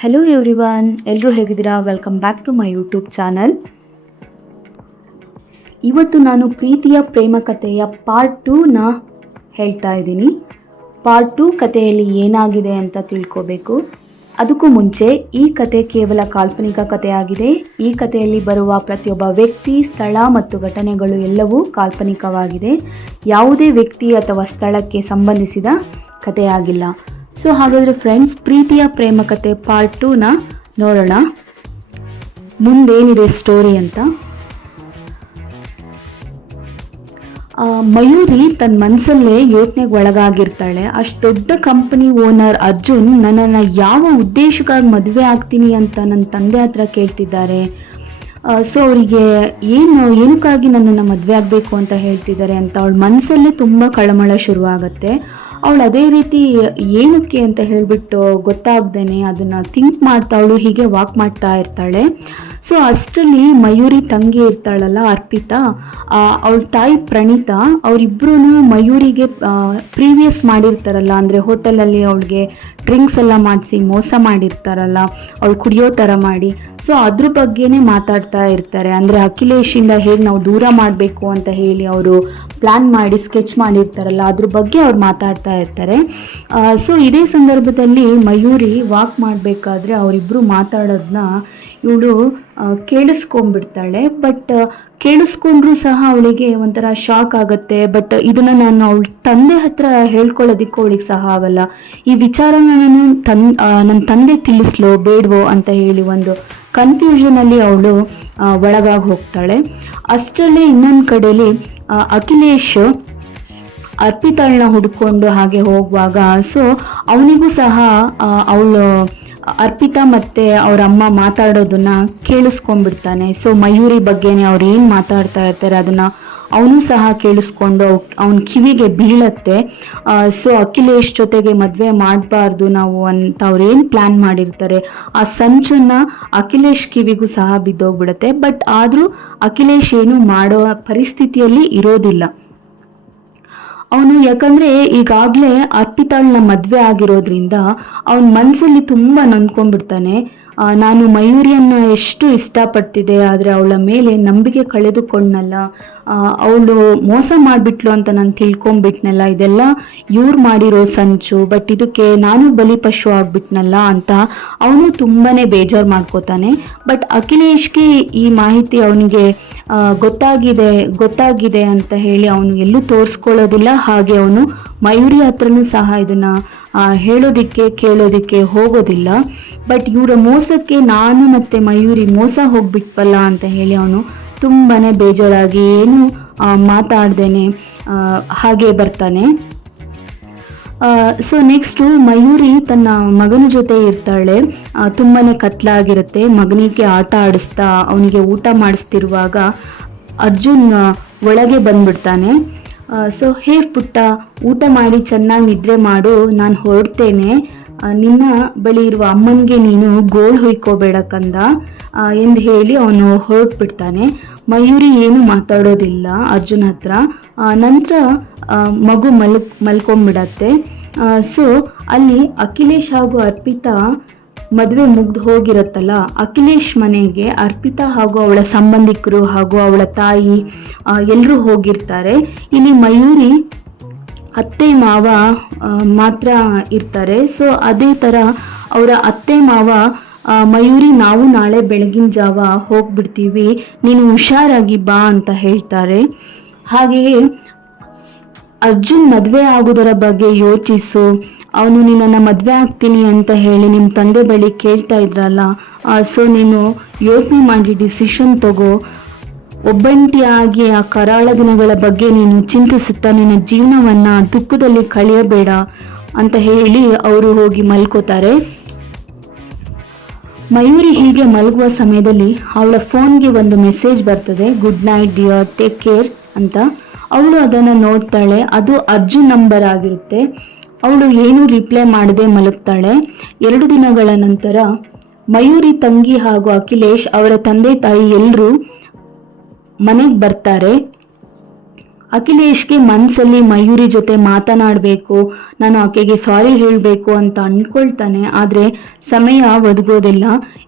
Hello everyone ಎಲ್ಲರೂ ಹೇಗಿದ್ದೀರಾ? Welcome back to my YouTube channel ಇವತ್ತು ನಾನು ಪ್ರೀತಿಯ ಪ್ರೇಮ ಕಥೆಯ ಪಾರ್ಟ್ ಟೂನ ಹೇಳ್ತಾ ಇದ್ದೀನಿ. ಪಾರ್ಟ್ ಟೂ ಕಥೆಯಲ್ಲಿ ಏನಾಗಿದೆ ಅಂತ ತಿಳ್ಕೋಬೇಕು. ಅದಕ್ಕೂ ಮುಂಚೆ ಈ ಕತೆ ಕೇವಲ ಕಾಲ್ಪನಿಕ ಕಥೆಯಾಗಿದೆ ಈ ಕಥೆಯಲ್ಲಿ ಬರುವ ಪ್ರತಿಯೊಬ್ಬ ವ್ಯಕ್ತಿ, ಸ್ಥಳ ಮತ್ತು ಘಟನೆಗಳು ಎಲ್ಲವೂ ಕಾಲ್ಪನಿಕವಾಗಿದೆ. ಯಾವುದೇ ವ್ಯಕ್ತಿ ಅಥವಾ ಸ್ಥಳಕ್ಕೆ ಸಂಬಂಧಿಸಿದ ಕಥೆಯಾಗಿಲ್ಲ. ಸೊ ಹಾಗಾದರೆ ಫ್ರೆಂಡ್ಸ್ ಪ್ರೀತಿಯ ಪ್ರೇಮ ಕತೆ ಪಾರ್ಟ್ ಟೂನ ನೋಡೋಣ. ಮುಂದೇನಿದೆ ಸ್ಟೋರಿ ಅಂತ? ಮಯೂರಿ ತನ್ನ ಮನಸ್ಸಲ್ಲೇ ಯೋಚನೆಗೆ ಒಳಗಾಗಿರ್ತಾಳೆ. ಅಷ್ಟು ದೊಡ್ಡ ಕಂಪನಿ ಓನರ್ ಅರ್ಜುನ್, ನನ್ನನ್ನು ಯಾವ ಉದ್ದೇಶಕ್ಕಾಗಿ ಮದುವೆ ಆಗ್ತೀನಿ ಅಂತ ನನ್ನ ತಂದೆ ಹತ್ರ ಕೇಳ್ತಿದ್ದಾರೆ. ಸೊ ಅವರಿಗೆ ಏನು, ಏನಕ್ಕಾಗಿ ನನ್ನನ್ನು ಮದುವೆ ಆಗಬೇಕು ಅಂತ ಹೇಳ್ತಿದ್ದಾರೆ ಅಂತ ಅವಳ ಮನಸ್ಸಲ್ಲೇ ತುಂಬ ಕಳಮಳ ಶುರುವಾಗತ್ತೆ. ಅವಳು ಅದೇ ರೀತಿ ಏನಕ್ಕೆ ಅಂತ ಹೇಳಿಬಿಟ್ಟು ಗೊತ್ತಾಗ್ದೇನೆ ಅದನ್ನು ಥಿಂಕ್ ಮಾಡ್ತಾ ಅವಳು ಹೀಗೆ ವಾಕ್ ಮಾಡ್ತಾ ಇರ್ತಾಳೆ. ಸೊ ಅಷ್ಟರಲ್ಲಿ ಮಯೂರಿ ತಂಗಿ ಇರ್ತಾಳಲ್ಲ ಅರ್ಪಿತಾ ಅವಳ ತಾಯಿ ಪ್ರಣೀತಾ ಅವರಿಬ್ಬರೂ ಮಯೂರಿಗೆ ಪ್ರೀವಿಯಸ್ ಮಾಡಿರ್ತಾರಲ್ಲ, ಅಂದರೆ ಹೋಟೆಲಲ್ಲಿ ಅವಳಿಗೆ ಡ್ರಿಂಕ್ಸ್ ಎಲ್ಲ ಮಾಡಿಸಿ ಮೋಸ ಮಾಡಿರ್ತಾರಲ್ಲ, ಅವಳು ಕುಡಿಯೋ ಥರ ಮಾಡಿ. ಸೊ ಅದ್ರ ಬಗ್ಗೆನೇ ಮಾತಾಡ್ತಾ ಇರ್ತಾರೆ. ಅಂದರೆ ಅಖಿಲೇಶಿಂದ ಹೇಗೆ ನಾವು ದೂರ ಮಾಡಬೇಕು ಅಂತ ಹೇಳಿ ಅವರು ಪ್ಲ್ಯಾನ್ ಮಾಡಿ, ಸ್ಕೆಚ್ ಮಾಡಿರ್ತಾರಲ್ಲ, ಅದ್ರ ಬಗ್ಗೆ ಅವ್ರು ಮಾತಾಡ್ತಾ ಇರ್ತಾರೆ. ಸೊ ಇದೇ ಸಂದರ್ಭದಲ್ಲಿ ಮಯೂರಿ ವಾಕ್ ಮಾಡಬೇಕಾದ್ರೆ ಅವರಿಬ್ಬರು ಮಾತಾಡೋದನ್ನ ಇವಳು ಕೇಳಿಸ್ಕೊಂಡ್ಬಿಡ್ತಾಳೆ. ಬಟ್ ಕೇಳಿಸ್ಕೊಂಡ್ರೂ ಸಹ ಅವಳಿಗೆ ಒಂಥರ ಶಾಕ್ ಆಗುತ್ತೆ. ಬಟ್, ಇದನ್ನು ನಾನು ಅವಳ ತಂದೆ ಹತ್ರ ಹೇಳ್ಕೊಳ್ಳೋದಕ್ಕೂ ಅವಳಿಗೆ ಸಹ ಆಗಲ್ಲ. ಈ ವಿಚಾರನ ನಾನು ತನ್ ನನ್ನ ತಂದೆ ತಿಳಿಸ್ಲೋ ಬೇಡವೋ ಅಂತ ಹೇಳಿ ಒಂದು ಕನ್ಫ್ಯೂಷನಲ್ಲಿ ಅವಳು ಒಳಗಾಗಿ ಹೋಗ್ತಾಳೆ. ಅಷ್ಟರಲ್ಲೇ ಇನ್ನೊಂದು ಕಡೆಯಲ್ಲಿ ಅಖಿಲೇಶ್ ಅರ್ಪಿತಾಳನ್ನ ಹುಡ್ಕೊಂಡು ಹಾಗೆ ಹೋಗುವಾಗ ಸೊ ಅವನಿಗೂ ಸಹ ಅವಳು ಅರ್ಪಿತಾ ಮತ್ತೆ ಅವ್ರ ಅಮ್ಮ ಮಾತಾಡೋದನ್ನ ಕೇಳಿಸ್ಕೊಂಡ್ಬಿಡ್ತಾನೆ. ಸೊ ಮಯೂರಿ ಬಗ್ಗೆನೇ ಅವ್ರು ಏನು ಮಾತಾಡ್ತಾ ಇರ್ತಾರೆ ಅದನ್ನ ಅವನು ಸಹ ಕೇಳಿಸ್ಕೊಂಡು ಅವನ ಕಿವಿಗೆ ಬೀಳತ್ತೆ. ಸೊ ಅಖಿಲೇಶ್ ಜೊತೆಗೆ ಮದುವೆ ಮಾಡಬಾರ್ದು ನಾವು ಅಂತ ಅವ್ರು ಏನು ಪ್ಲ್ಯಾನ್ ಮಾಡಿರ್ತಾರೆ? ಆ ಸಂಚನ್ನ ಅಖಿಲೇಶ್ ಕಿವಿಗೂ ಸಹ ಬಿದ್ದೋಗ್ಬಿಡತ್ತೆ. ಬಟ್ ಆದರೂ ಅಖಿಲೇಶ್ ಏನು ಮಾಡೋ ಪರಿಸ್ಥಿತಿಯಲ್ಲಿ ಇರೋದಿಲ್ಲ. ಅವನು ಯಾಕಂದ್ರೆ ಈಗಾಗಲೇ ಅರ್ಪಿತಾಳನ್ನ ಮದುವೆ ಆಗಿರೋದ್ರಿಂದ ಅವನ ಮನಸ್ಸಲ್ಲಿ ತುಂಬ ನೊಂದ್ಕೊಂಡ್ಬಿಡ್ತಾನೆ. ನಾನು ಮಯೂರಿಯನ್ನ ಎಷ್ಟು ಇಷ್ಟಪಡ್ತಿದ್ದೆ, ಆದರೆ ಅವಳ ಮೇಲೆ ನಂಬಿಕೆ ಕಳೆದುಕೊಂಡ್ನಲ್ಲ. ಅವಳು ಮೋಸ ಮಾಡಿಬಿಟ್ಲು ಅಂತ ನಾನು ತಿಳ್ಕೊಂಬಿಟ್ನಲ್ಲ. ಇದೆಲ್ಲ ಇವ್ರು ಮಾಡಿರೋ ಸಂಚು ಬಟ್ ಇದಕ್ಕೆ ನಾನು ಬಲಿಪಶು ಆಗ್ಬಿಟ್ನಲ್ಲ ಅಂತ ಅವನು ತುಂಬಾ ಬೇಜಾರು ಮಾಡ್ಕೋತಾನೆ. ಬಟ್ ಅಖಿಲೇಶ್ಗೆ ಈ ಮಾಹಿತಿ ಅವನಿಗೆ ಗೊತ್ತಾಗಿದೆ ಗೊತ್ತಾಗಿದೆ ಅಂತ ಹೇಳಿ ಅವನು ಎಲ್ಲೂ ತೋರಿಸ್ಕೊಳ್ಳೋದಿಲ್ಲ. ಹಾಗೆ ಅವನು ಮಯೂರಿ ಹತ್ರನೂ ಸಹ ಇದನ್ನ ಹೇಳೋದಿಕ್ಕೆ, ಕೇಳೋದಿಕ್ಕೆ ಹೋಗೋದಿಲ್ಲ. ಬಟ್ ಇವರ ಮೋಸಕ್ಕೆ ನಾನು ಮತ್ತೆ ಮಯೂರಿ ಮೋಸ ಹೋಗ್ಬಿಟ್ವಲ್ಲ ಅಂತ ಹೇಳಿ ಅವನು ತುಂಬಾನೇ ಬೇಜಾರಾಗಿ ಏನು ಮಾತಾಡ್ದೇನೆ ಹಾಗೆ ಬರ್ತಾನೆ. ಸೊ ನೆಕ್ಸ್ಟು ಮಯೂರಿ ತನ್ನ ಮಗನ ಜೊತೆ ಇರ್ತಾಳೆ. ತುಂಬಾ ಕತ್ಲಾಗಿರುತ್ತೆ. ಮಗನಿಗೆ ಆಟ ಆಡಿಸ್ತಾ, ಅವನಿಗೆ ಊಟ ಮಾಡಿಸ್ತಿರುವಾಗ ಅರ್ಜುನ್ ಒಳಗೆ ಬಂದ್ಬಿಡ್ತಾನೆ. ಸೊ ಹೇ ಪುಟ್ಟ ಊಟ ಮಾಡಿ ಚೆನ್ನಾಗಿ ನಿದ್ರೆ ಮಾಡು, ನಾನು ಹೊರಡ್ತೇನೆ. ನಿನ್ನ ಬಳಿ ಇರುವ ಅಮ್ಮನಿಗೆ ನೀನು ಗೋಳ್ ಹೊಯ್ಕೋಬೇಡ ಕಂದ. ಎಂದು ಹೇಳಿ ಅವನು ಹೊರಟ್ಬಿಡ್ತಾನೆ. ಮಯೂರಿ ಏನು ಮಾತಾಡೋದಿಲ್ಲ ಅರ್ಜುನ್ ಹತ್ರ. ನಂತರ ಮಗು ಮಲ್, ಮಲ್ಕೊಂಬಿಡತ್ತೆ. ಸೊ ಅಲ್ಲಿ ಅಖಿಲೇಶ್ ಹಾಗೂ ಅರ್ಪಿತಾ ಮದುವೆ ಮುಗ್ದು ಹೋಗಿರತ್ತಲ್ಲ, ಅಖಿಲೇಶ್ ಮನೆಗೆ ಅರ್ಪಿತಾ ಹಾಗೂ ಅವಳ ಸಂಬಂಧಿಕರು ಹಾಗೂ ಅವಳ ತಾಯಿ ಎಲ್ಲರೂ ಹೋಗಿರ್ತಾರೆ. ಇಲ್ಲಿ ಮಯೂರಿ ಅತ್ತೆ ಮಾವ ಮಾತ್ರ ಇರ್ತಾರೆ. ಸೊ ಅದೇ ಥರ ಅವರ ಅತ್ತೆ ಮಾವ ಮಯೂರಿ, ನಾವು ನಾಳೆ ಬೆಳಗಿನ ಜಾವ ಹೋಗ್ಬಿಡ್ತೀವಿ. ನೀನು ಹುಷಾರಾಗಿ ಬಾ ಅಂತ ಹೇಳ್ತಾರೆ. ಹಾಗೆಯೇ ಅರ್ಜುನ್ ಮದುವೆ ಆಗೋದರ ಬಗ್ಗೆ ಯೋಚಿಸು. ಅವನು ನಿನ್ನನ್ನು ಮದುವೆ ಆಗ್ತೀನಿ ಅಂತ ಹೇಳಿ ನಿಮ್ಮ ತಂದೆ ಬಳಿ ಕೇಳ್ತಾ ಇದ್ರಲ್ಲ ಸೊ ನೀನು ಯೋಚನೆ ಮಾಡಿ ಡಿಸಿಷನ್ ತಗೋ. ಒಬ್ಬಂಟಿಯಾಗಿ ಆ ಕರಾಳ ದಿನಗಳ ಬಗ್ಗೆ ನೀನು ಚಿಂತಿಸುತ್ತಾ ನಿನ್ನ ಜೀವನವನ್ನು ದುಃಖದಲ್ಲಿ ಕಳೆಯಬೇಡ ಅಂತ ಹೇಳಿ ಅವರು ಹೋಗಿ ಮಲ್ಕೋತಾರೆ. ಮಯೂರಿ ಹೀಗೆ ಮಲಗುವ ಸಮಯದಲ್ಲಿ ಅವಳ ಫೋನ್ಗೆ ಒಂದು ಮೆಸೇಜ್ ಬರ್ತದೆ, good night dear, take care ಅಂತ. ಅವಳು ಅದನ್ನು ನೋಡ್ತಾಳೆ, ಅದು ಅರ್ಜುನ್ ನಂಬರ್ ಆಗಿರುತ್ತೆ. ಅವಳು ಏನು ರಿಪ್ಲೈ ಮಾಡದೆ ಮಲಗ್ತಾಳೆ. ಎರಡು ದಿನಗಳ ನಂತರ ಮಯೂರಿ ತಂಗಿ ಹಾಗೂ ಅಖಿಲೇಶ್ ಅವರ ತಂದೆ ತಾಯಿ ಎಲ್ಲರೂ ಮನೆಗೆ ಬರ್ತಾರೆ. ಅಖಿಲೇಶ್ಗೆ ಮನಸ್ಸಲ್ಲಿ ಮಯೂರಿ ಜೊತೆ ಮಾತನಾಡಬೇಕು, ನಾನು ಆಕೆಗೆ ಸಾರಿ ಹೇಳಬೇಕು ಅಂತ ಅಂದ್ಕೊಳ್ತಾನೆ ಆದರೆ ಸಮಯ ಒದಗೋದಿಲ್ಲ.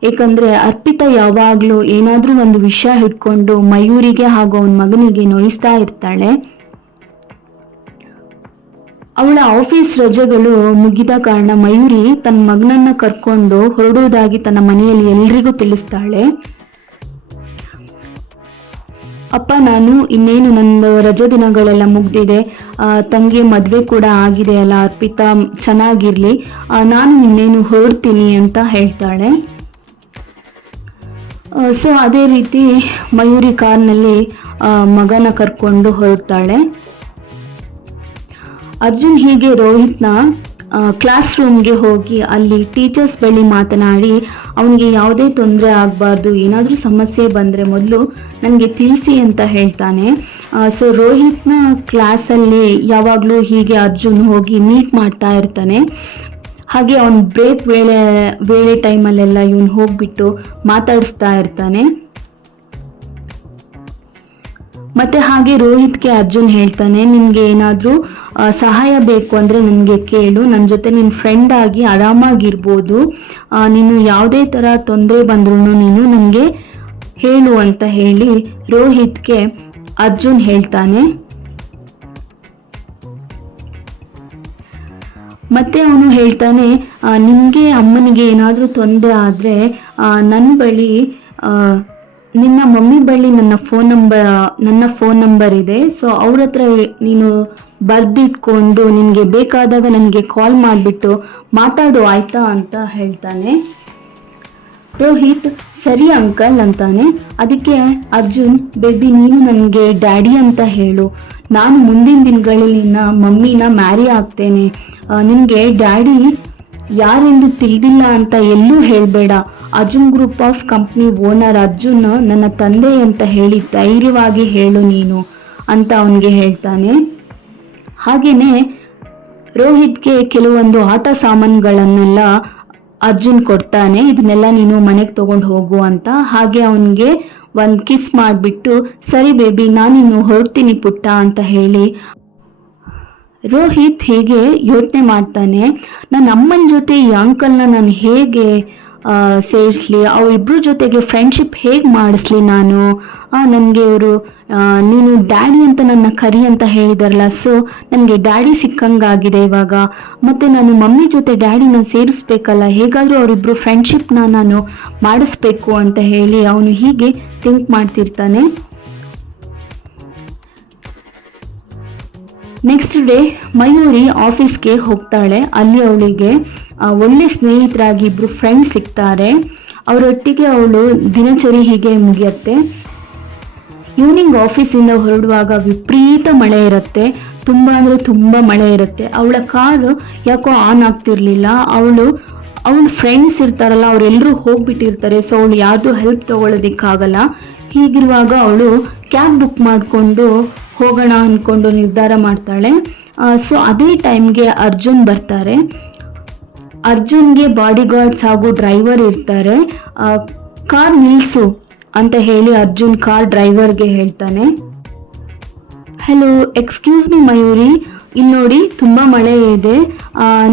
ಏಕೆಂದರೆ ಅರ್ಪಿತಾ ಯಾವಾಗಲೂ ಏನಾದರೂ ಒಂದು ವಿಷಯ ಹಿಡ್ಕೊಂಡು ಮಯೂರಿಗೆ ಹಾಗೂ ಅವನ ಮಗನಿಗೆ ನೋಯಿಸ್ತಾ ಇರ್ತಾಳೆ. ಅವಳ ಆಫೀಸ್ ರಜೆಗಳು ಮುಗಿದ ಕಾರಣ ಮಯೂರಿ ತನ್ನ ಮಗನನ್ನ ಕರ್ಕೊಂಡು ಹೊರಡುವುದಾಗಿ ತನ್ನ ಮನೆಯಲ್ಲಿ ಎಲ್ರಿಗೂ ತಿಳಿಸ್ತಾಳೆ. ಅಪ್ಪ, ನಾನು ಇನ್ನೇನು ನನ್ನ ರಜೆ ದಿನಗಳೆಲ್ಲ ಮುಗ್ದಿದೆ. ತಂಗಿ ಮದುವೆ ಕೂಡ ಆಗಿದೆ ಅಲ್ಲ, ಅರ್ಪಿತಾ ಚೆನ್ನಾಗಿರ್ಲಿ. ನಾನು ಇನ್ನೇನು ಹೊರಡ್ತೀನಿ ಅಂತ ಹೇಳ್ತಾಳೆ. ಸೊ ಅದೇ ರೀತಿ ಮಯೂರಿ ಕಾರ್ನಲ್ಲಿ ಮಗನ ಕರ್ಕೊಂಡು ಹೊರಡ್ತಾಳೆ. ಅರ್ಜುನ್ ಹೀಗೆ ರೋಹಿತ್ನ ಕ್ಲಾಸ್ ರೂಮ್ಗೆ ಹೋಗಿ ಅಲ್ಲಿ ಟೀಚರ್ಸ್ ಬಳಿ ಮಾತನಾಡಿ, ಅವನಿಗೆ ಯಾವುದೇ ತೊಂದರೆ ಆಗಬಾರ್ದು, ಏನಾದರೂ ಸಮಸ್ಯೆ ಬಂದರೆ ಮೊದಲು ನನಗೆ ತಿಳಿಸಿ ಅಂತ ಹೇಳ್ತಾನೆ. ಸೊ ರೋಹಿತ್ನ ಕ್ಲಾಸಲ್ಲಿ ಯಾವಾಗಲೂ ಹೀಗೆ ಅರ್ಜುನ್ ಹೋಗಿ ಮೀಟ್ ಮಾಡ್ತಾ ಇರ್ತಾನೆ. ಹಾಗೆ ಅವನು ಬ್ರೇಕ್ ವೇಳೆ ವೇಳೆ ಟೈಮಲ್ಲೆಲ್ಲ ಇವನು ಹೋಗ್ಬಿಟ್ಟು ಮಾತಾಡಿಸ್ತಾ ಇರ್ತಾನೆ. ಮತ್ತೆ ಹಾಗೆ ರೋಹಿತ್ಗೆ ಅರ್ಜುನ್ ಹೇಳ್ತಾನೆ, ನಿನ್ಗೆ ಏನಾದರೂ ಸಹಾಯ ಬೇಕು ಅಂದರೆ ನನಗೆ ಕೇಳು. ನನ್ನ ಜೊತೆ ನಿನ್ನ ಫ್ರೆಂಡ್ ಆಗಿ ಆರಾಮಾಗಿರ್ಬೋದು. ನೀನು ಯಾವುದೇ ಥರ ತೊಂದರೆ ಬಂದ್ರೂ ನೀನು ನನಗೆ ಹೇಳು ಅಂತ ಹೇಳಿ ರೋಹಿತ್ಗೆ ಅರ್ಜುನ್ ಹೇಳ್ತಾನೆ. ಮತ್ತೆ ಅವನು ಹೇಳ್ತಾನೆ ನಿಮಗೆ ಅಮ್ಮನಿಗೆ ಏನಾದರೂ ತೊಂದರೆ ಆದರೆ ನನ್ನ ಬಳಿ ನಿನ್ನ ಮಮ್ಮಿ ಬಳಿ ನನ್ನ ಫೋನ್ ನಂಬರ್ ನನ್ನ ಫೋನ್ ನಂಬರ್ ಇದೆ. ಸೊ ಅವ್ರ ಹತ್ರ ನೀನು ಬರ್ದಿಟ್ಕೊಂಡು ನಿನಗೆ ಬೇಕಾದಾಗ ನನಗೆ ಕಾಲ್ ಮಾಡಿಬಿಟ್ಟು ಮಾತಾಡು, ಆಯ್ತಾ ಅಂತ ಹೇಳ್ತಾನೆ. ರೋಹಿತ್ ಸರಿ ಅಂಕಲ್ ಅಂತಾನೆ. ಅದಕ್ಕೆ, ಅರ್ಜುನ್, ಬೇಬಿ, ನೀನು ನನಗೆ ಡ್ಯಾಡಿ ಅಂತ ಹೇಳು. ನಾನು ಮುಂದಿನ ದಿನಗಳಲ್ಲಿ ನಿನ್ನ ಮಮ್ಮಿನ ಮ್ಯಾರಿ ಆಗ್ತೇನೆ. ನಿನಗೆ ಡ್ಯಾಡಿ ಯಾರೆಂದು ತಿಳಿದಿಲ್ಲ ಅಂತ ಎಲ್ಲೂ ಹೇಳಬೇಡ. Arjun group of company owner Arjun ನನ್ನ ತಂದೆ ಅಂತ ಹೇಳಿ ಧೈರ್ಯವಾಗಿ ಹೇಳು ನೀನು ಅಂತ ಅವನಿಗೆ ಹೇಳ್ತಾನೆ. ಹಾಗೆಯೇ ರೋಹಿತ್ಗೆ ಕೆಲವೊಂದು ಆಟ ಸಾಮಾನುಗಳನ್ನೆಲ್ಲ ಅರ್ಜುನ್ ಕೊಡ್ತಾನೆ. ಇದನ್ನೆಲ್ಲ ನೀನು ಮನೆಗೆ ತಗೊಂಡು ಹೋಗು ಅಂತ. ಹಾಗೆ ಅವನಿಗೆ ಒಂದು ಕಿಸ್ ಮಾಡಿಬಿಟ್ಟು, ಸರಿ ಬೇಬಿ, ನಾನಿನ್ನು ಹೊರಡ್ತೀನಿ ಪುಟ್ಟ ಅಂತ ಹೇಳಿ ರೋಹಿತ್ ಹೇಗೆ ಯೋಚನೆ ಮಾಡ್ತಾನೆ ನನ್ನ ಅಮ್ಮನ ಜೊತೆ ಈ ಅಂಕಲ್ನ ನಾನು ಹೇಗೆ ಸೇರಿಸ್ಲಿ? ಅವರಿಬ್ಬರ ಜೊತೆಗೆ ಫ್ರೆಂಡ್ಶಿಪ್ ಹೇಗೆ ಮಾಡಿಸ್ಲಿ ನಾನು? ನನಗೆ ಇವರು ನೀನು ಡ್ಯಾಡಿ ಅಂತ ನನ್ನ ಕರಿ ಅಂತ ಹೇಳಿದಾರಲ್ಲ ಸೊ ನನಗೆ ಡ್ಯಾಡಿ ಸಿಕ್ಕಂಗಾಗಿದೆ ಇವಾಗ. ಮತ್ತು ನಾನು ಮಮ್ಮಿ ಜೊತೆ ಡ್ಯಾಡಿನ ಸೇರಿಸ್ಬೇಕಲ್ಲ, ಹೇಗಾದರೂ ಅವರಿಬ್ಬರು ಫ್ರೆಂಡ್ಶಿಪ್ನ ನಾನು ಮಾಡಿಸ್ಬೇಕು ಅಂತ ಹೇಳಿ ಅವನು ಹೀಗೆ ಥಿಂಕ್ ಮಾಡ್ತಿರ್ತಾನೆ. ನೆಕ್ಸ್ಟ್ ಡೇ ಮಯೂರಿ ಆಫೀಸ್ಗೆ ಹೋಗ್ತಾಳೆ. ಅಲ್ಲಿ ಅವಳಿಗೆ ಒಳ್ಳೆ ಸ್ನೇಹಿತರಾಗಿ ಇಬ್ರು ಫ್ರೆಂಡ್ಸ್ ಸಿಗ್ತಾರೆ. ಅವರೊಟ್ಟಿಗೆ ಅವಳು ದಿನಚರಿ ಹೀಗೆ ಮುಗಿಯತ್ತೆ. ಈವ್ನಿಂಗ್ ಆಫೀಸಿಂದ ಹೊರಡುವಾಗ ವಿಪರೀತ ಮಳೆ ಇರುತ್ತೆ. ತುಂಬ ಅಂದರೆ ತುಂಬ ಮಳೆ ಇರುತ್ತೆ. ಅವಳ ಕಾರು ಯಾಕೋ ಆನ್ ಆಗ್ತಿರ್ಲಿಲ್ಲ. ಅವಳು, ಅವಳ ಫ್ರೆಂಡ್ಸ್ ಇರ್ತಾರಲ್ಲ ಅವರೆಲ್ಲರೂ ಹೋಗ್ಬಿಟ್ಟಿರ್ತಾರೆ. ಸೊ ಅವಳು ಯಾರ್ದು ಹೆಲ್ಪ್ ತಗೊಳ್ಳೋದಿಕ್ಕಾಗಲ್ಲ ಹೀಗಿರುವಾಗ ಅವಳು ಕ್ಯಾಬ್ ಬುಕ್ ಮಾಡಿಕೊಂಡು ಹೋಗೋಣ ಅಂದ್ಕೊಂಡು ನಿರ್ಧಾರ ಮಾಡ್ತಾಳೆ. ಸೊ ಅದೇ ಟೈಮ್ಗೆ ಅರ್ಜುನ್ ಬರ್ತಾರೆ. ಅರ್ಜುನ್ಗೆ ಬಾಡಿ ಗಾರ್ಡ್ಸ್ ಹಾಗೂ ಡ್ರೈವರ್ ಇರ್ತಾರೆ. ಕಾರ್ ನಿಲ್ಸು ಅಂತ ಹೇಳಿ ಅರ್ಜುನ್ ಕಾರ್ ಡ್ರೈವರ್ಗೆ ಹೇಳ್ತಾನೆ. Hello excuse me Mayuri. ಇಲ್ಲಿ ನೋಡಿ, ತುಂಬ ಮಳೆ ಇದೆ.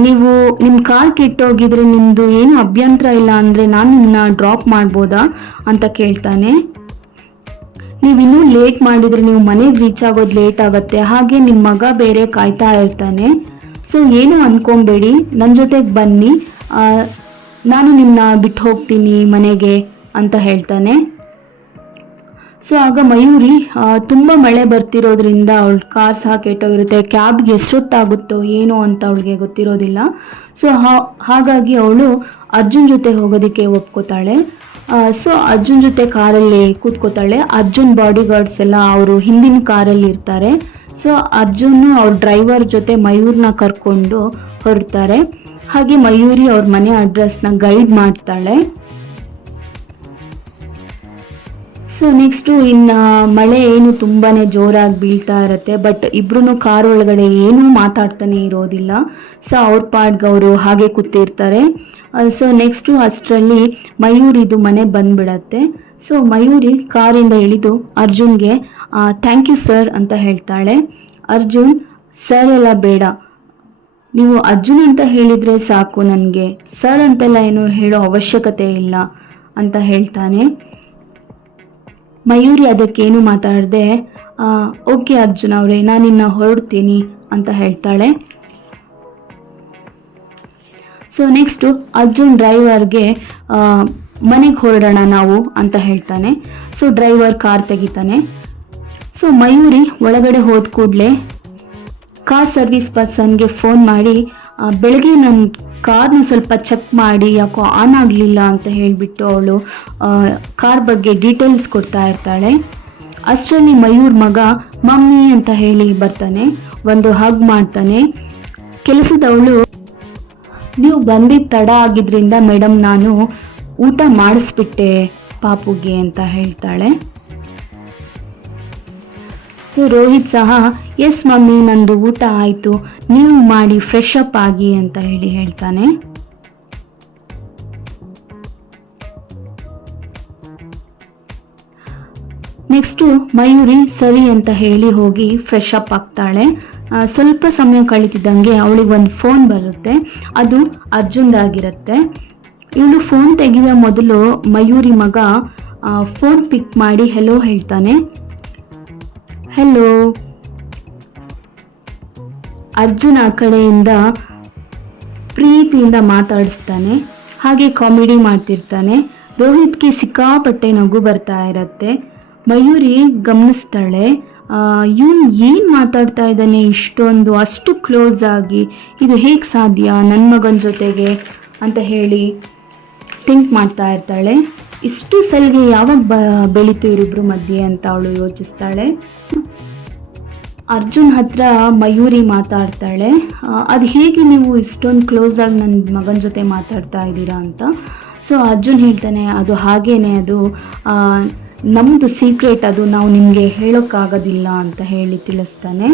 ನೀವು ನಿಮ್ಮ ಕಾರ್ ಕೆಟ್ಟೋಗಿದ್ರೆ ನಿಮ್ಮದು ಏನು ಅಭ್ಯಂತರ ಇಲ್ಲ ಅಂದರೆ ನಾನು ನಿಮ್ಮನ್ನ ಡ್ರಾಪ್ ಮಾಡ್ಬೋದಾ ಅಂತ ಕೇಳ್ತಾನೆ. ನೀವು ಲೇಟ್ ಮಾಡಿದರೆ ನೀವು ಮನೆಗೆ ರೀಚ್ ಆಗೋದು ಲೇಟ್ ಆಗುತ್ತೆ. ಹಾಗೆ ನಿಮ್ಮ ಮಗ ಬೇರೆ ಕಾಯ್ತಾ ಇರ್ತಾನೆ. ಸೊ ಏನು ಅನ್ಕೊಂಬೇಡಿ. ನನ್ನ ಜೊತೆಗೆ ಬನ್ನಿ. ನಾನು ನಿಮ್ಮನ್ನ ಬಿಟ್ಟು ಹೋಗ್ತೀನಿ ಮನೆಗೆ ಅಂತ ಹೇಳ್ತಾನೆ. ಸೊ ಆಗ ಮಯೂರಿ ತುಂಬ ಮಳೆ ಬರ್ತಿರೋದ್ರಿಂದ ಅವಳ ಕಾರ್ ಸಹ ಕೆಟ್ಟೋಗಿರುತ್ತೆ. ಕ್ಯಾಬ್ಗೆ ಎಷ್ಟೊತ್ತಾಗುತ್ತೋ ಏನೋ ಅಂತ ಅವಳಿಗೆ ಗೊತ್ತಿರೋದಿಲ್ಲ. ಸೊ ಹಾಗಾಗಿ ಅವಳು ಅರ್ಜುನ್ ಜೊತೆ ಹೋಗೋದಕ್ಕೆ ಒಪ್ಕೋತಾಳೆ. ಸೊ ಅರ್ಜುನ್ ಜೊತೆ ಕಾರಲ್ಲಿ ಕೂತ್ಕೋತಾಳೆ. ಅರ್ಜುನ್ ಬಾಡಿ ಗಾರ್ಡ್ಸ್ ಎಲ್ಲ ಅವರು ಹಿಂದಿನ ಕಾರಲ್ಲಿ ಇರ್ತಾರೆ. ಸೊ ಅರ್ಜುನ್ ಅವ್ರ ಡ್ರೈವರ್ ಜೊತೆ ಮಯೂರ್ನ ಕರ್ಕೊಂಡು ಹೊರಡ್ತಾರೆ. ಹಾಗೆ ಮಯೂರಿ ಅವ್ರ ಮನೆ ಅಡ್ರೆಸ್ನ ಗೈಡ್ ಮಾಡ್ತಾಳೆ. ಸೊ ನೆಕ್ಸ್ಟು ಇನ್ನು ಮಳೆ ಏನು ತುಂಬಾ ಜೋರಾಗಿ ಬೀಳ್ತಾ ಇರುತ್ತೆ ಬಟ್ ಇಬ್ರು ಕಾರ್ ಒಳಗಡೆ ಏನೂ ಮಾತಾಡ್ತಾನೆ ಇರೋದಿಲ್ಲ. ಸೊ ಅವ್ರ ಪಾಡ್ಗೆ ಅವರು ಹಾಗೆ ಕೂತಿರ್ತಾರೆ. ಸೊ ನೆಕ್ಸ್ಟು ಅಷ್ಟರಲ್ಲಿ ಮಯೂರ್ ಇದು ಮನೆ ಬಂದ್ಬಿಡತ್ತೆ. ಸೊ ಮಯೂರಿ ಕಾರಿಂದ ಇಳಿದು ಅರ್ಜುನ್ಗೆ ಥ್ಯಾಂಕ್ ಯು ಸರ್ ಅಂತ ಹೇಳ್ತಾಳೆ. ಅರ್ಜುನ್ ಸರ್ ಎಲ್ಲ ಬೇಡ. ನೀವು ಅರ್ಜುನ್ ಅಂತ ಹೇಳಿದರೆ ಸಾಕು ನನಗೆ. ಸರ್ ಅಂತೆಲ್ಲ ಏನು ಹೇಳೋ ಅವಶ್ಯಕತೆ ಇಲ್ಲ ಅಂತ ಹೇಳ್ತಾನೆ. ಮಯೂರಿ ಅದಕ್ಕೇನು ಮಾತಾಡದೆ ಓಕೆ ಅರ್ಜುನ್ ಅವರೇ ನಾನಿನ್ನ ಹೊರಡ್ತೀನಿ ಅಂತ ಹೇಳ್ತಾಳೆ. ಸೊ ನೆಕ್ಸ್ಟು ಅರ್ಜುನ್ ಡ್ರೈವರ್ಗೆ ಮನೆಗೆ ಹೊರಡೋಣ ನಾವು ಅಂತ ಹೇಳ್ತಾನೆ. ಸೊ ಡ್ರೈವರ್ ಕಾರ್ ತೆಗಿತಾನೆ. ಸೊ ಮಯೂರಿ ಒಳಗಡೆ ಹೋದ ಕೂಡಲೇ, ಕಾರ್ ಸರ್ವಿಸ್ ಪರ್ಸನ್ಗೆ ಫೋನ್ ಮಾಡಿ ಬೆಳಗ್ಗೆ ನನ್ನ ಕಾರ್ನ ಸ್ವಲ್ಪ ಚೆಕ್ ಮಾಡಿ, ಯಾಕೋ ಆನ್ ಆಗಲಿಲ್ಲ ಅಂತ ಹೇಳಿಬಿಟ್ಟು ಅವಳು ಕಾರ್ ಬಗ್ಗೆ ಡೀಟೇಲ್ಸ್ ಕೊಡ್ತಾ ಇರ್ತಾಳೆ. ಅಷ್ಟರಲ್ಲಿ ಮಯೂರ್ ಮಗ, ಮಮ್ಮಿ ಅಂತ ಹೇಳಿ ಬರ್ತಾನೆ, ಒಂದು ಹಗ್ ಮಾಡ್ತಾನೆ. ಕೆಲಸದವಳು, ನೀವು ಬಂದಿದ್ದ ತಡ ಆಗಿದ್ರಿಂದ ಮೇಡಮ್ ನಾನು ಊಟ ಮಾಡಿಸ್ಬಿಟ್ಟೆ ಪಾಪುಗೆ ಅಂತ ಹೇಳ್ತಾಳೆ. ಸೊ ರೋಹಿತ್ ಸಹ, ಎಸ್ ಮಮ್ಮಿ, ನಂದು ಊಟ ಆಯಿತು. ನೀವು ಮಾಡಿ ಫ್ರೆಶ್ ಅಪ್ ಆಗಿ ಅಂತ ಹೇಳಿ ಹೇಳ್ತಾನೆ. ನೆಕ್ಸ್ಟು ಮಯೂರಿ ಸರಿ ಅಂತ ಹೇಳಿ ಹೋಗಿ ಫ್ರೆಶ್ ಅಪ್ ಆಗ್ತಾಳೆ. ಸ್ವಲ್ಪ ಸಮಯ ಕಳೀತಿದ್ದಂಗೆ ಅವಳಿಗೆ ಒಂದು ಫೋನ್ ಬರುತ್ತೆ. ಅದು ಅರ್ಜುನ್ದಾಗಿರುತ್ತೆ. ಇವಳು ಫೋನ್ ತೆಗೆಯುವ ಮೊದಲು ಮಯೂರಿ ಮಗ ಫೋನ್ ಪಿಕ್ ಮಾಡಿ ಹೆಲೋ ಹೇಳ್ತಾನೆ. ಹೆಲೋ ಅರ್ಜುನ್ ಆ ಕಡೆಯಿಂದ ಪ್ರೀತಿಯಿಂದ ಮಾತಾಡಿಸ್ತಾನೆ, ಹಾಗೆ ಕಾಮಿಡಿ ಮಾಡ್ತಿರ್ತಾನೆ. ರೋಹಿತ್ಗೆ ಸಿಕ್ಕಾಪಟ್ಟೆ ನಗು ಬರ್ತಾ ಇರತ್ತೆ. ಮಯೂರಿ ಗಮನಿಸ್ತಾಳೆ ಇವನು ಏನು ಮಾತಾಡ್ತಾ ಇದ್ದಾನೆ ಇಷ್ಟೊಂದು? ಅಷ್ಟು ಕ್ಲೋಸ್ ಆಗಿ ಇದು ಹೇಗೆ ಸಾಧ್ಯ? ನನ್ನ ಮಗನ ಜೊತೆಗೆ? ಅಂತ ಹೇಳಿ ಥಿಂಕ್ ಮಾಡ್ತಾ ಇರ್ತಾಳೆ. ಇಷ್ಟು ಸಲಿಗೆ ಯಾವಾಗ ಬ, ಬೆಳೀತು ಇವರಿಬ್ರು ಮಧ್ಯೆ ಅಂತ ಅವಳು ಯೋಚಿಸ್ತಾಳೆ. ಅರ್ಜುನ್ ಹತ್ರ ಮಯೂರಿ ಮಾತಾಡ್ತಾಳೆ. ಅದು ಹೇಗೆ ನೀವು ಇಷ್ಟೊಂದು ಕ್ಲೋಸ್ ಆಗಿ ನನ್ನ ಮಗನ ಜೊತೆ ಮಾತಾಡ್ತಾ ಇದ್ದೀರಾ ಅಂತ. ಸೊ ಅರ್ಜುನ್ ಹೇಳ್ತಾನೆ, ಅದು ಹಾಗೇನೆ, ಅದು ನಮ್ಮದು ಸೀಕ್ರೆಟ್ ಅದು ನಾವು ನಿಮಗೆ ಹೇಳೋಕ್ಕಾಗೋದಿಲ್ಲ ಅಂತ ಹೇಳಿ ತಿಳಿಸ್ತಾನೆ.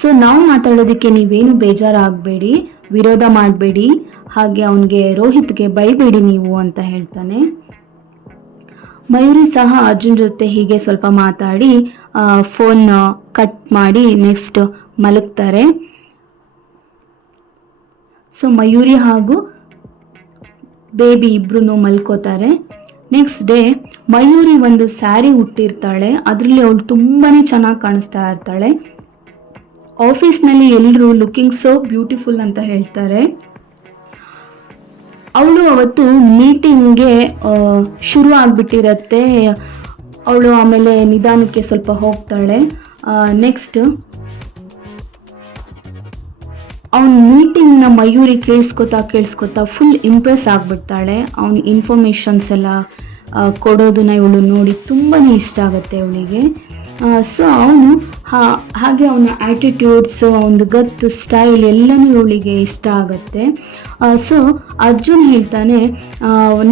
ಸೊ ನಾವು ಮಾತಾಡೋದಕ್ಕೆ ನೀವೇನು ಬೇಜಾರಾಗಬೇಡಿ, ವಿರೋಧ ಮಾಡಬೇಡಿ, ಹಾಗೆ ಅವನಿಗೆ ರೋಹಿತ್ಗೆ ಬೈಬೇಡಿ ನೀವು ಅಂತ ಹೇಳ್ತಾನೆ. ಮಯೂರಿ ಸಹ ಅರ್ಜುನ್ ಜೊತೆ ಹೀಗೆ ಸ್ವಲ್ಪ ಮಾತಾಡಿ ಫೋನ್ ಕಟ್ ಮಾಡಿ ನೆಕ್ಸ್ಟ್ ಮಲಗ್ತಾರೆ. ಸೊ ಮಯೂರಿ ಹಾಗೂ ಬೇಬಿ ಇಬ್ರು ಮಲ್ಕೋತಾರೆ. ನೆಕ್ಸ್ಟ್ ಡೇ ಮಯೂರಿ ಒಂದು ಸ್ಯಾರಿ ಹುಟ್ಟಿರ್ತಾಳೆ ಅದರಲ್ಲಿ ಅವಳು ತುಂಬಾ ಚೆನ್ನಾಗಿ ಕಾಣಿಸ್ತಾ ಇರ್ತಾಳೆ. ಆಫೀಸ್ನಲ್ಲಿ ಎಲ್ಲರೂ ಲುಕಿಂಗ್ ಸೋ ಬ್ಯೂಟಿಫುಲ್ ಅಂತ ಹೇಳ್ತಾರೆ. ಅವಳು ಅವತ್ತು ಮೀಟಿಂಗ್ಗೆ ಶುರು ಆಗಿಬಿಟ್ಟಿರತ್ತೆ. ಅವಳು ಆಮೇಲೆ ನಿಧಾನಕ್ಕೆ ಸ್ವಲ್ಪ ಹೋಗ್ತಾಳೆ. ನೆಕ್ಸ್ಟ್ ಅವನ ಮೀಟಿಂಗ್ನ ಮಯೂರಿ ಕೇಳಿಸ್ಕೊತಾ ಕೇಳಿಸ್ಕೊತಾ ಫುಲ್ ಇಂಪ್ರೆಸ್ ಆಗಿಬಿಡ್ತಾಳೆ. ಅವನ ಇನ್ಫಾರ್ಮೇಷನ್ಸ್ ಎಲ್ಲ ಕೊಡೋದನ್ನ ಇವಳು ನೋಡಿ ತುಂಬಾ ಇಷ್ಟ ಆಗುತ್ತೆ ಅವಳಿಗೆ. ಸೊ ಅವನು ಹಾಗೆ ಅವನ ಆ್ಯಟಿಟ್ಯೂಡ್ಸ್ ಒಂದು ಗತ್ತು ಸ್ಟೈಲ್ ಎಲ್ಲನೂ ಇವಳಿಗೆ ಇಷ್ಟ ಆಗುತ್ತೆ. ಸೊ ಅರ್ಜುನ್ ಹೇಳ್ತಾನೆ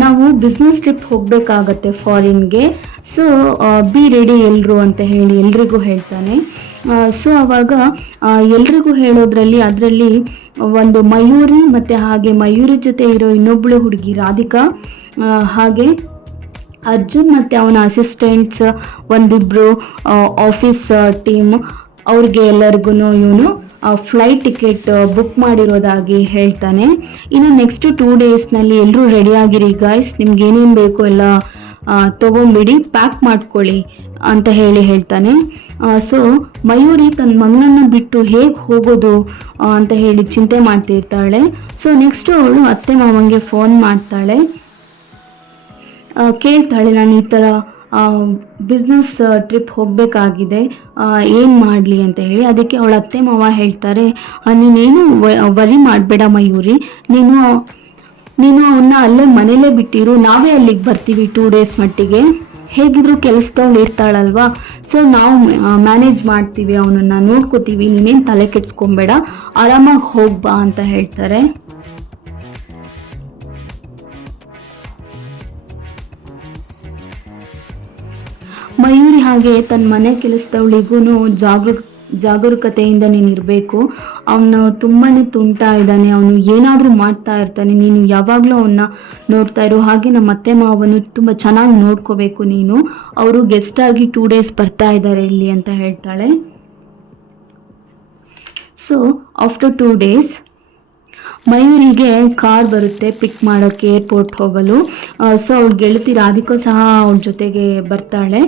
ನಾವು ಬಿಸ್ನೆಸ್ ಟ್ರಿಪ್ ಹೋಗಬೇಕಾಗತ್ತೆ ಫಾರಿನ್ಗೆ ಸೊ ಬಿ ರೆಡಿ ಎಲ್ಲರೂ ಅಂತ ಹೇಳಿ ಎಲ್ರಿಗೂ ಹೇಳ್ತಾನೆ. ಸೊ ಅವಾಗ ಆ, ಎಲ್ರಿಗೂ ಹೇಳೋದ್ರಲ್ಲಿ ಅದರಲ್ಲಿ ಒಂದು ಮಯೂರಿ ಮತ್ತು ಹಾಗೆ ಮಯೂರಿ ಜೊತೆ ಇರೋ ಇನ್ನೊಬ್ಬಳು ಹುಡುಗಿ ರಾಧಿಕಾ ಹಾಗೆ ಅರ್ಜುನ್ ಮತ್ತು ಅವನ ಅಸಿಸ್ಟೆಂಟ್ಸ್ ಒಂದಿಬ್ಬರು ಆಫೀಸ್ ಟೀಮ್ ಅವ್ರಿಗೆ ಎಲ್ಲರಿಗೂ ಇವನು ಫ್ಲೈಟ್ ಟಿಕೆಟ್ ಬುಕ್ ಮಾಡಿರೋದಾಗಿ ಹೇಳ್ತಾನೆ. ಇನ್ನು ನೆಕ್ಸ್ಟ್ ಟೂ ಡೇಸ್ನಲ್ಲಿ ಎಲ್ಲರೂ ರೆಡಿಯಾಗಿರಿ ಗಾಯ್ಸ್ ನಿಮ್ಗೆ ಏನೇನು ಬೇಕೋ ಎಲ್ಲ ತೊಗೊಂಬಿಡಿ ಪ್ಯಾಕ್ ಮಾಡ್ಕೊಳ್ಳಿ ಅಂತ ಹೇಳಿ ಹೇಳ್ತಾನೆ. ಸೊ ಮಯೂರಿ ತನ್ನ ಮಗನನ್ನು ಬಿಟ್ಟು ಹೇಗೆ ಹೋಗೋದು ಅಂತ ಹೇಳಿ ಚಿಂತೆ ಮಾಡ್ತಿರ್ತಾಳೆ. ಸೊ ನೆಕ್ಸ್ಟು ಅವಳು ಅತ್ತೆ ಮಾವಂಗೆ ಫೋನ್ ಮಾಡ್ತಾಳೆ. ಕೇಳ್ತಾಳೆ, ನಾನು ಈ ಥರ ಬಿಸ್ನೆಸ್ ಟ್ರಿಪ್ ಹೋಗಬೇಕಾಗಿದೆ. ಏನು ಮಾಡಲಿ ಅಂತ ಹೇಳಿ ಅದಕ್ಕೆ ಅವಳ ಅತ್ತೆ ಮಾವ ಹೇಳ್ತಾರೆ ನೀನೇನು ವರಿ ಮಾಡಬೇಡ ಮಯೂರಿ. ನೀನು ನೀನು ಅವನ್ನ ಅಲ್ಲೇ ಮನೇಲೇ ಬಿಟ್ಟಿರು. ನಾವೇ ಅಲ್ಲಿಗೆ ಬರ್ತೀವಿ ಟೂ ಡೇಸ್ ಮಟ್ಟಿಗೆ. ಹೇಗಿದ್ರು ಕೆಲಸದವಳು ಇರ್ತಾಳಲ್ವಾ? ಸೊ ನಾವು ಮ್ಯಾನೇಜ್ ಮಾಡ್ತೀವಿ ಅವನನ್ನು. ನೋಡ್ಕೋತೀವಿ. ನೀನೇನು ತಲೆ ಕೆಡ್ಸ್ಕೊಬೇಡ. ಆರಾಮಾಗಿ ಹೋಗ್ಬಾ ಅಂತ ಹೇಳ್ತಾರೆ. ಮಯೂರಿ ಹಾಗೆ ತನ್ನ ಮನೆ ಕೆಲಸದವಳಿಗೂ ಜಾಗೃತ ಜಾಗರೂಕತೆಯಿಂದ ನೀನು ಇರಬೇಕು. ಅವನು ತುಂಬಾ ತುಂಟಾ ಇದ್ದಾನೆ. ಅವನು ಏನಾದರೂ ಮಾಡ್ತಾ ಇರ್ತಾನೆ. ನೀನು ಯಾವಾಗಲೂ ಅವನ್ನ ನೋಡ್ತಾ ಇರೋ. ಹಾಗೆ ನಮ್ಮ ಅತ್ತೆ ಮಾವನ್ನು ತುಂಬ ಚೆನ್ನಾಗಿ ನೋಡ್ಕೋಬೇಕು ನೀನು. ಅವರು ಗೆಸ್ಟ್ ಆಗಿ ಟೂ ಡೇಸ್ ಬರ್ತಾ ಇದ್ದಾರೆ ಇಲ್ಲಿ ಅಂತ ಹೇಳ್ತಾಳೆ. ಸೊ ಆಫ್ಟರ್ ಟೂ ಡೇಸ್ ಮಯೂರಿಗೆ ಕಾರ್ ಬರುತ್ತೆ ಪಿಕ್ ಮಾಡೋಕ್ಕೆ ಏರ್ಪೋರ್ಟ್ ಹೋಗಲು. ಸೊ ಅವ್ಳು ಗೆಳತಿ ರಾಧಿಕಾ ಸಹ ಅವ್ಳ ಜೊತೆಗೆ ಬರ್ತಾಳೆ.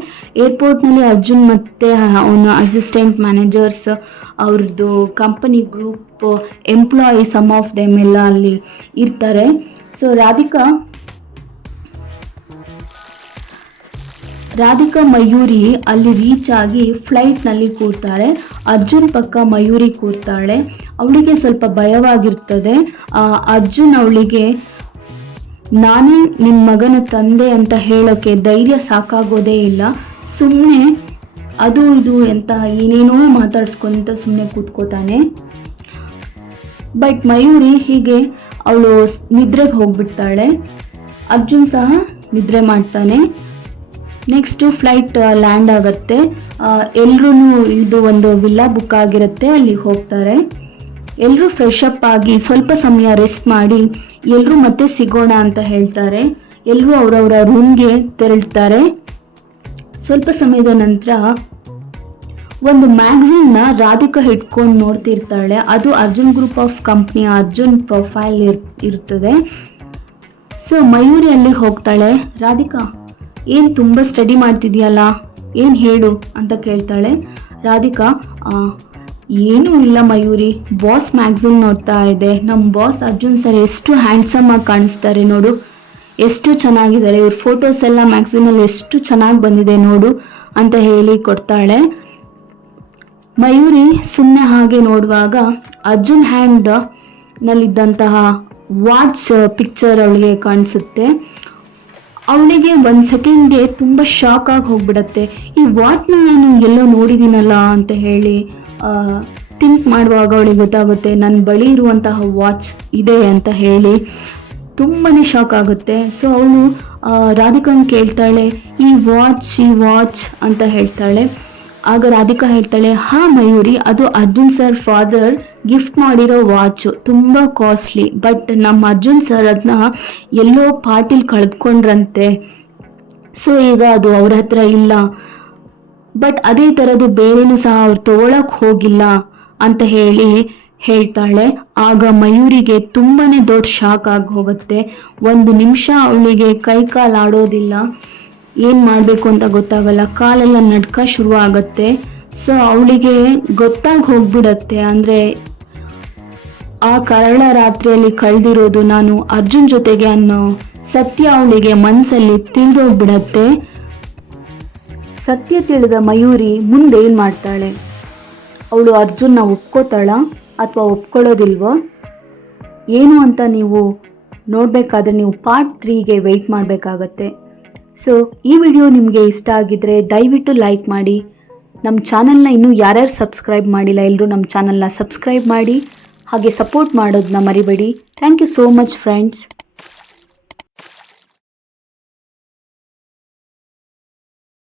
ಏರ್ಪೋರ್ಟ್ನಲ್ಲಿ ಅರ್ಜುನ್ ಮತ್ತು ಅವನ ಅಸಿಸ್ಟೆಂಟ್ ಮ್ಯಾನೇಜರ್ಸ್ ಅವ್ರದ್ದು company group employee some of them ಎಲ್ಲ ಅಲ್ಲಿ ಇರ್ತಾರೆ. ಸೊ ರಾಧಿಕಾ ರಾಧಿಕಾ ಮಯೂರಿ ಅಲ್ಲಿ ರೀಚ್ ಆಗಿ ಫ್ಲೈಟ್ನಲ್ಲಿ ಕೂರ್ತಾರೆ. ಅರ್ಜುನ್ ಪಕ್ಕ ಮಯೂರಿ ಕೂರ್ತಾಳೆ. ಅವಳಿಗೆ ಸ್ವಲ್ಪ ಭಯವಾಗಿರ್ತದೆ. ಅರ್ಜುನ್ ಅವಳಿಗೆ, ನಾನೇ ನಿಮ್ಮ ಮಗನ ತಂದೆ ಅಂತ ಹೇಳೋಕ್ಕೆ ಧೈರ್ಯ ಸಾಕಾಗೋದೇ ಇಲ್ಲ. ಸುಮ್ಮನೆ ಅದು ಇದು ಅಂತ ಏನೇನೋ ಮಾತಾಡ್ಸ್ಕೊಂತ ಸುಮ್ಮನೆ ಕೂತ್ಕೋತಾನೆ. ಬಟ್ ಮಯೂರಿ ಹೀಗೆ ಅವಳು ನಿದ್ರೆಗೆ ಹೋಗ್ಬಿಡ್ತಾಳೆ. ಅರ್ಜುನ್ ಸಹ ನಿದ್ರೆ ಮಾಡ್ತಾನೆ. ನೆಕ್ಸ್ಟು ಫ್ಲೈಟ್ ಲ್ಯಾಂಡ್ ಆಗುತ್ತೆ. ಎಲ್ಲರೂ ಇಳಿದು ಒಂದು ವಿಲ್ಲಾ ಬುಕ್ ಆಗಿರುತ್ತೆ. ಅಲ್ಲಿಗೆ ಹೋಗ್ತಾರೆ. ಎಲ್ಲರೂ ಫ್ರೆಶ್ ಅಪ್ ಆಗಿ ಸ್ವಲ್ಪ ಸಮಯ ರೆಸ್ಟ್ ಮಾಡಿ ಎಲ್ಲರೂ ಮತ್ತೆ ಸಿಗೋಣ ಅಂತ ಹೇಳ್ತಾರೆ. ಎಲ್ಲರೂ ಅವರವರ ರೂಮ್ಗೆ ತೆರಳ್ತಾರೆ. ಸ್ವಲ್ಪ ಸಮಯದ ನಂತರ ಒಂದು ಮ್ಯಾಗ್ಝಿನ್ನ ರಾಧಿಕಾ ಹಿಡ್ಕೊಂಡು ನೋಡ್ತಿರ್ತಾಳೆ. ಅದು Arjun group of company Arjun profile ಇರ್ ಇರ್ತದೆ. ಸೊ ಮಯೂರಿ ಅಲ್ಲಿ ಹೋಗ್ತಾಳೆ. ರಾಧಿಕಾ ಏನು ತುಂಬ ಸ್ಟಡಿ ಮಾಡ್ತಿದ್ಯಲ್ಲ? ಏನು ಹೇಳು? ಅಂತ ಕೇಳ್ತಾಳೆ. ರಾಧಿಕಾ "ಆ, ಏನೂ ಇಲ್ಲ ಮಯೂರಿ. ಬಾಸ್ ಮ್ಯಾಗ್ಝಿನ್ ನೋಡ್ತಾ ಇದೆ. ನಮ್ಮ ಬಾಸ್ ಅರ್ಜುನ್ ಸರ್ ಎಷ್ಟು ಹ್ಯಾಂಡ್ಸಮ್ ಆಗಿ ಕಾಣಿಸ್ತಾರೆ ನೋಡು. ಎಷ್ಟು ಚೆನ್ನಾಗಿದ್ದಾರೆ. ಇವ್ರ ಫೋಟೋಸ್ ಎಲ್ಲ ಮ್ಯಾಗ್ಝಿನಲ್ಲಿ ಎಷ್ಟು ಚೆನ್ನಾಗಿ ಬಂದಿದೆ ನೋಡು ಅಂತ ಹೇಳಿ ಕೊಡ್ತಾಳೆ. ಮಯೂರಿ ಸುಮ್ಮನೆ ಹಾಗೆ ನೋಡುವಾಗ ಅರ್ಜುನ್ ಹ್ಯಾಂಡ್ ನಲ್ಲಿದ್ದಂತಹ ವಾಚ್ ಪಿಕ್ಚರ್ ಅವಳಿಗೆ ಕಾಣಿಸುತ್ತೆ. ಅವಳಿಗೆ ಒಂದು ಸೆಕೆಂಡ್ಗೆ ತುಂಬ ಶಾಕ್ ಆಗಿ ಹೋಗ್ಬಿಡತ್ತೆ. ಈ ವಾಚ್ನ ನಾನು ಎಲ್ಲೋ ನೋಡಿದ್ದೀನಲ್ಲ ಅಂತ ಹೇಳಿ ಥಿಂಕ್ ಮಾಡುವಾಗ ಅವಳಿಗೆ ಗೊತ್ತಾಗುತ್ತೆ ನನ್ನ ಬಳಿ ಇರುವಂತಹ ವಾಚ್ ಇದೆ ಅಂತ ಹೇಳಿ. ತುಂಬಾ ಶಾಕ್ ಆಗುತ್ತೆ. ಸೊ ಅವಳು ರಾಧಿಕನ್ ಕೇಳ್ತಾಳೆ, ಈ ವಾಚ್ ಈ ವಾಚ್ ಅಂತ ಹೇಳ್ತಾಳೆ. ಆಗ ರಾಧಿಕಾ ಹೇಳ್ತಾಳೆ, ಹಾ, ಮಯೂರಿ, ಅದು ಅರ್ಜುನ್ ಸರ್ ಫಾದರ್ ಗಿಫ್ಟ್ ಮಾಡಿರೋ ವಾಚು ತುಂಬ ಕಾಸ್ಟ್ಲಿ ಬಟ್ ನಮ್ಮ ಅರ್ಜುನ್ ಸರ್ ಅದನ್ನ ಎಲ್ಲೋ ಪಾರ್ಟಿಲಿ ಕಳೆದ್ಕೊಂಡ್ರಂತೆ. ಸೊ ಈಗ ಅದು ಅವ್ರ ಹತ್ರ ಇಲ್ಲ. ಬಟ್ ಅದೇ ಥರದ್ದು ಬೇರೆನೂ ಸಹ ಅವ್ರು ತಗೊಳಕ್ ಹೋಗಿಲ್ಲ ಅಂತ ಹೇಳಿ ಹೇಳ್ತಾಳೆ. ಆಗ ಮಯೂರಿಗೆ ತುಂಬಾನೇ ದೊಡ್ಡ ಶಾಕ್ ಆಗಿ ಹೋಗುತ್ತೆ. ಒಂದು ನಿಮಿಷ ಅವಳಿಗೆ ಕೈ ಕಾಲು ಆಡೋದಿಲ್ಲ. ಏನು ಮಾಡಬೇಕು ಅಂತ ಗೊತ್ತಾಗಲ್ಲ. ಕಾಲೆಲ್ಲ ನಡ್ಕ ಶುರು ಆಗತ್ತೆ ಸೊ ಅವಳಿಗೆ ಗೊತ್ತಾಗಿ ಹೋಗ್ಬಿಡತ್ತೆ. ಅಂದರೆ ಆ ಕರಳ ರಾತ್ರಿಯಲ್ಲಿ ಕಳೆದಿರೋದು ನಾನು ಅರ್ಜುನ್ ಜೊತೆಗೆ ಅನ್ನೋ ಸತ್ಯ ಅವಳಿಗೆ ಮನಸ್ಸಲ್ಲಿ ತಿಳಿದೋಗ್ಬಿಡತ್ತೆ. ಸತ್ಯ ತಿಳಿದ ಮಯೂರಿ ಮುಂದೆ ಏನು ಮಾಡ್ತಾಳೆ? ಅವಳು ಅರ್ಜುನ್ನ ಒಪ್ಕೋತಾಳ ಅಥವಾ ಒಪ್ಕೊಳ್ಳೋದಿಲ್ವೋ? ಏನು ಅಂತ ನೀವು ನೋಡಬೇಕಾದ್ರೆ ನೀವು ಪಾರ್ಟ್ ತ್ರೀಗೆ ವೆಯ್ಟ್ ಮಾಡಬೇಕಾಗತ್ತೆ. ಸೊ ಈ ವಿಡಿಯೋ ನಿಮಗೆ ಇಷ್ಟ ಆಗಿದ್ದರೆ ದಯವಿಟ್ಟು ಲೈಕ್ ಮಾಡಿ. ನಮ್ಮ ಚಾನಲ್ನ ಇನ್ನೂ ಯಾರ್ಯಾರು ಸಬ್ಸ್ಕ್ರೈಬ್ ಮಾಡಿಲ್ಲ ಎಲ್ಲರೂ ನಮ್ಮ ಚಾನಲ್ನ ಸಬ್ಸ್ಕ್ರೈಬ್ ಮಾಡಿ. ಹಾಗೆ ಸಪೋರ್ಟ್ ಮಾಡೋದನ್ನ ಮರಿಬೇಡಿ. Thank you so much friends